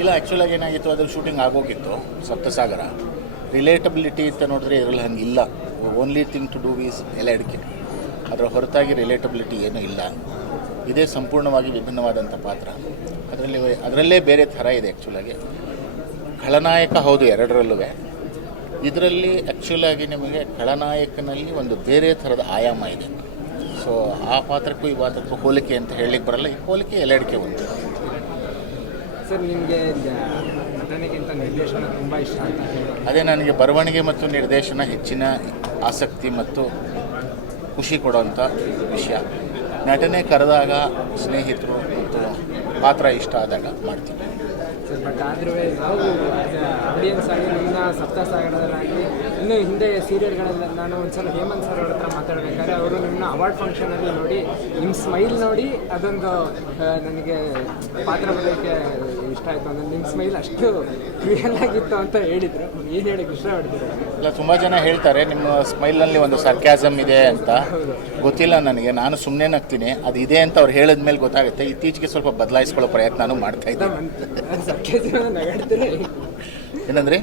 ಇಲ್ಲ ಆ್ಯಕ್ಚುಲಾಗಿ ಏನಾಗಿತ್ತು ಅದ್ರ ಶೂಟಿಂಗ್ ಆಗೋಗಿತ್ತು, ಸಪ್ತಸಾಗರ. ರಿಲೇಟಬಿಲಿಟಿ ಅಂತ ನೋಡಿದ್ರೆ ಇದರಲ್ಲಿ ಹಂಗೆ ಇಲ್ಲ. Only thing to do is ಎಲೆ ಅಡಿಕೆ. ಅದರ ಹೊರತಾಗಿ ರಿಲೇಟಬಿಲಿಟಿ ಏನೂ ಇಲ್ಲ. ಇದೇ ಸಂಪೂರ್ಣವಾಗಿ ವಿಭಿನ್ನವಾದಂಥ ಪಾತ್ರ. ಅದರಲ್ಲಿ, ಅದರಲ್ಲೇ ಬೇರೆ ಥರ ಇದೆ ಆ್ಯಕ್ಚುಲಾಗಿ ಖಳನಾಯಕ ಹೌದು ಎರಡರಲ್ಲೂ ಇದರಲ್ಲಿ ಆ್ಯಕ್ಚುಲಾಗಿ ನಿಮಗೆ ಖಳನಾಯಕನಲ್ಲಿ ಒಂದು ಬೇರೆ ಥರದ ಆಯಾಮ ಇದೆ. ಸೊ ಆ ಪಾತ್ರಕ್ಕೂ ಈ ಪಾತ್ರಕ್ಕೂ ಹೋಲಿಕೆ ಅಂತ ಹೇಳಲಿಕ್ಕೆ ಬರಲ್ಲ. ಈ ಹೋಲಿಕೆ ಎಲೆ ಅಡಿಕೆ ಒಂದು. ಸರ್, ನಿಮಗೆ ನಟನೆಗಿಂತ ನಿರ್ದೇಶನ ತುಂಬ ಇಷ್ಟ ಅಂತ ಅದೇ ನನಗೆ ಬರವಣಿಗೆ ಮತ್ತು ನಿರ್ದೇಶನ ಹೆಚ್ಚಿನ ಆಸಕ್ತಿ ಮತ್ತು ಖುಷಿ ಕೊಡುವಂಥ ವಿಷಯ. ನಟನೆ ಕರೆದಾಗ ಸ್ನೇಹಿತರು ಮತ್ತು ಪಾತ್ರ ಇಷ್ಟ ಆದಾಗ ಮಾಡ್ತೀನಿ. ಬಟ್ ಆದ್ರೂ ನಾವು ಆಡಿಯನ್ಸ್ ಆಗಿ ನನ್ನ ಸಪ್ತಸಾಗರದಲ್ಲಾಗಲಿ ಇನ್ನು ಹಿಂದೆ ಸೀರಿಯಲ್ಗಳಲ್ಲಿ ನಾನು ಒಂದ್ಸಲ ಹೇಮಂತ್ ಸರ್ ಅವ್ರ ಹತ್ರ ಮಾತಾಡಬೇಕಾದ್ರೆ ಅವರು ನಿಮ್ಮನ್ನ ಅವಾರ್ಡ್ ಫಂಕ್ಷನಲ್ಲಿ ನೋಡಿ ನಿಮ್ಮ ಸ್ಮೈಲ್ ನೋಡಿ ಅದೊಂದು ನನಗೆ ಪಾತ್ರ ಬರೋಕ್ಕೆ ಇಷ್ಟ ಆಯಿತು ಅಂದ್ರೆ ನಿಮ್ಮ ಸ್ಮೈಲ್ ಅಷ್ಟು ರಿಯಲ್ ಆಗಿತ್ತು ಅಂತ ಹೇಳಿದರು. ಏನು ಹೇಳಕ್ಕೆ ಇಷ್ಟಪಡ್ತೀರ? ಇಲ್ಲ ತುಂಬ ಜನ ಹೇಳ್ತಾರೆ ನಿಮ್ಮ ಸ್ಮೈಲಲ್ಲಿ ಒಂದು ಸರ್ಕ್ಯಾಸಮ್ ಇದೆ ಅಂತ. ಗೊತ್ತಿಲ್ಲ ನನಗೆ ನಾನು ಸುಮ್ಮನೆ ನಗ್ತೀನಿ ಅದು ಇದೆ ಅಂತ ಅವ್ರು ಹೇಳಿದ ಮೇಲೆ ಗೊತ್ತಾಗುತ್ತೆ. ಇತ್ತೀಚೆಗೆ ಸ್ವಲ್ಪ ಬದಲಾಯಿಸ್ಕೊಳ್ಳೋ ಪ್ರಯತ್ನನೂ ಮಾಡ್ತಾ ಇದ್ದೀನಿ. ಏನಂದ್ರಿ?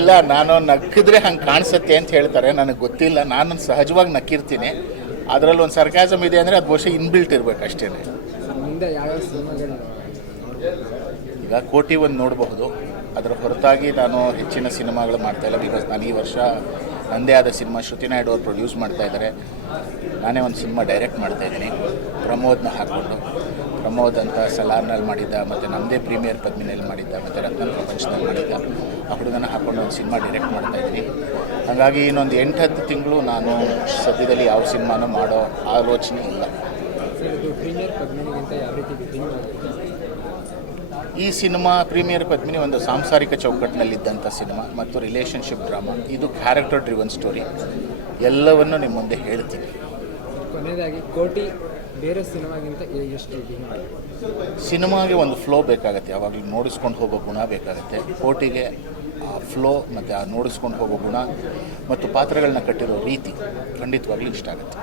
ಇಲ್ಲ ನಾನು ನಕ್ಕಿದ್ರೆ ಹಂಗೆ ಕಾಣಿಸುತ್ತೆ ಅಂತ ಹೇಳ್ತಾರೆ ನನಗೆ ಗೊತ್ತಿಲ್ಲ. ನಾನು ಸಹಜವಾಗಿ ನಕ್ಕಿರ್ತೀನಿ ಅದರಲ್ಲಿ ಒಂದು ಸರ್ಕ್ಯಾಸಮ್ ಇದೆ ಅಂದರೆ ಅದು ಬಹುಶಃ ಇನ್ಬಿಲ್ಟ್ ಇರಬೇಕು ಅಷ್ಟೇ ಮುಂದೆ ಯಾವ್ಯಾವ ಸಿನಿಮಾಗಳು ಈಗ ಕೋಟಿ ಒಂದು ನೋಡಬಹುದು. ಅದರ ಹೊರತಾಗಿ ನಾನು ಹೆಚ್ಚಿನ ಸಿನಿಮಾಗಳು ಮಾಡ್ತಾ ಇಲ್ಲ ಬಿಕಾಸ್ ನಾನು ಈ ವರ್ಷ ನನ್ನದೇ ಆದ ಸಿನಿಮಾ ಶ್ರುತಿ ನಾಯ್ಡು ಅವ್ರು ಪ್ರೊಡ್ಯೂಸ್ ಮಾಡ್ತಾ ಇದ್ದಾರೆ ನಾನೇ ಒಂದು ಸಿನಿಮಾ ಡೈರೆಕ್ಟ್ ಮಾಡ್ತಾ ಇದ್ದೀನಿ. ಪ್ರಮೋದ್ನ ಹಾಕ್ಕೊಂಡು. ಪ್ರಮೋದ್ ಅಂತ ಸಲಾರ್ನಲ್ಲಿ ಮಾಡಿದ್ದ ಮತ್ತು ನಮ್ಮದೇ ಪ್ರೀಮಿಯರ್ ಪದ್ಮಿನಲ್ಲಿ ಮಾಡಿದ್ದ ಮತ್ತು ರತ್ನ ಪ್ರಪಂಚದಲ್ಲಿ ಮಾಡಿದ್ದ ಆ ಹುಡುಗನ ಹಾಕ್ಕೊಂಡು ಒಂದು ಸಿನಿಮಾ ಡೈರೆಕ್ಟ್ ಮಾಡ್ತಾ ಇದ್ದೀನಿ. ಹಾಗಾಗಿ ಇನ್ನೊಂದು ಎಂಟು ಹತ್ತು ತಿಂಗಳು ನಾನು ಸದ್ಯದಲ್ಲಿ ಯಾವ ಸಿನಿಮಾನೂ ಮಾಡೋ ಆಲೋಚನೆ ಇಲ್ಲ. ಈ ಸಿನಿಮಾ ಪ್ರೀಮಿಯರ್ ಪದ್ಮಿನಿ ಒಂದು ಸಾಂಸಾರಿಕ ಚೌಕಟ್ಟಿನಲ್ಲಿದ್ದಂಥ ಸಿನಿಮಾ ಮತ್ತು ರಿಲೇಷನ್ಶಿಪ್ ಡ್ರಾಮಾ ಇದು ಕ್ಯಾರೆಕ್ಟರ್ ಡ್ರಿವನ್ ಸ್ಟೋರಿ ಎಲ್ಲವನ್ನು ನಿಮ್ಮ ಮುಂದೆ ಹೇಳ್ತೀನಿ. ಕೊನೆಯದಾಗಿ ಕೋಟಿ ಬೇರೆ ಸಿನಿಮಾಗಿಂತ ಎಷ್ಟು ಸಿನಿಮಾಗೆ ಒಂದು ಫ್ಲೋ ಬೇಕಾಗುತ್ತೆ. ಯಾವಾಗಲೂ ನೋಡಿಸ್ಕೊಂಡು ಹೋಗೋ ಗುಣ ಬೇಕಾಗುತ್ತೆ. ಕೋಟಿಗೆ ಆ ಫ್ಲೋ ಮತ್ತು ಆ ನೋಡಿಸ್ಕೊಂಡು ಹೋಗೋ ಗುಣ ಮತ್ತು ಪಾತ್ರಗಳನ್ನ ಕಟ್ಟಿರೋ ರೀತಿ ಖಂಡಿತವಾಗ್ಲೂ ಇಷ್ಟ ಆಗುತ್ತೆ.